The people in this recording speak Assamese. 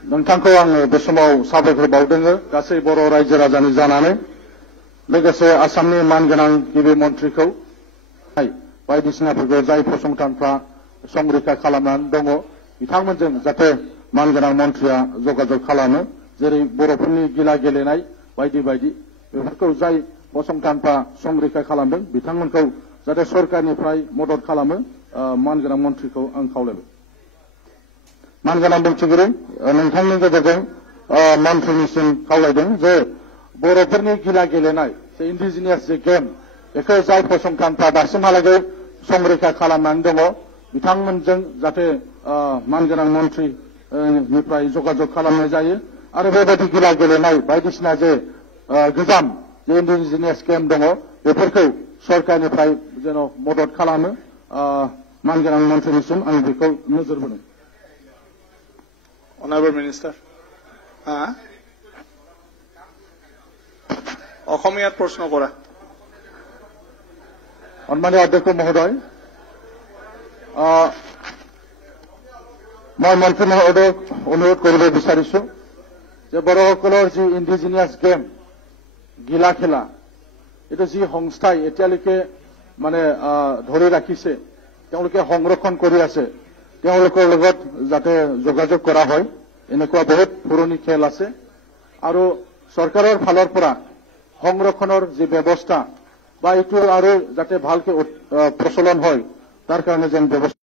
नोंथांखौ आङो बे समाव साबायखर बावदोङो गासै बर' रायजो राजानि जानानै लोगोसे आसामनि मानगोनां गिबि मन्थ्रिखौ बायदिसिनाफोरखौ जाय फसंथानफ्रा संरैखा खालामनानै दङ बिथांमोनजों जाहाथे मानगोनां मन्थ्रिया जगाजग खालामो जेरै बर'फोरनि गिला गेलेनाय बायदि बायदि बेफोरखौ जाय फसंथानफ्रा संरैखा खालामदों बिथांमोनखौ जाहाथे सरकारनिफ्राय मदद खालामो मानगोनां मन्थ्रिखौ आं खावलायबाय मानगोनां बुंथिगिरि नोंथांनि गेजेरजों मन्थ्रिनिसिम खावलायदों जे बर'फोरनि गिला गेलेनाय जे इन्डिजिनियास जे गेम बेखौ जाय फसंथानफ्रा दासिमहालागै संरैखा खालामनानै दङ बिथांमोनजों जाहाथे मानगोनां मन्थ्रिनिफ्राय जगाजग खालामनाय जायो आरो बेबायदि गिला गेलेनाय बायदिसिना जे गोजाम जे इन्डिजिनियास गेम दङ बेफोरखौ सरकारनिफ्राय जेन' मदद खालामो मानगोनां मन्थ्रिनिसिम आं बेखौ नोजोर बोदों Honorable Minister. অসমীয়াত প্ৰশ্ন কৰা সন্মানীয় অধ্যক্ষ মহোদয় মই মন্ত্ৰী মহোদয়ক অনুৰোধ কৰিব বিচাৰিছো যে বড়োসকলৰ যি ইণ্ডিজিনিয়াছ গেম গিলা খেলা এইটো যি সংস্থাই এতিয়ালৈকে মানে ধৰি ৰাখিছে তেওঁলোকে সংৰক্ষণ কৰি আছে তেওঁলোকৰ লগত যাতে যোগাযোগ কৰা হয় এনেকুৱা বহুত পুৰণি খেল আছে আৰু চৰকাৰৰ ফালৰ পৰা সংৰক্ষণৰ যি ব্যৱস্থা বা এইটো আৰু যাতে ভালকে প্ৰচলন হয় তাৰ কাৰণে যেন ব্যৱস্থা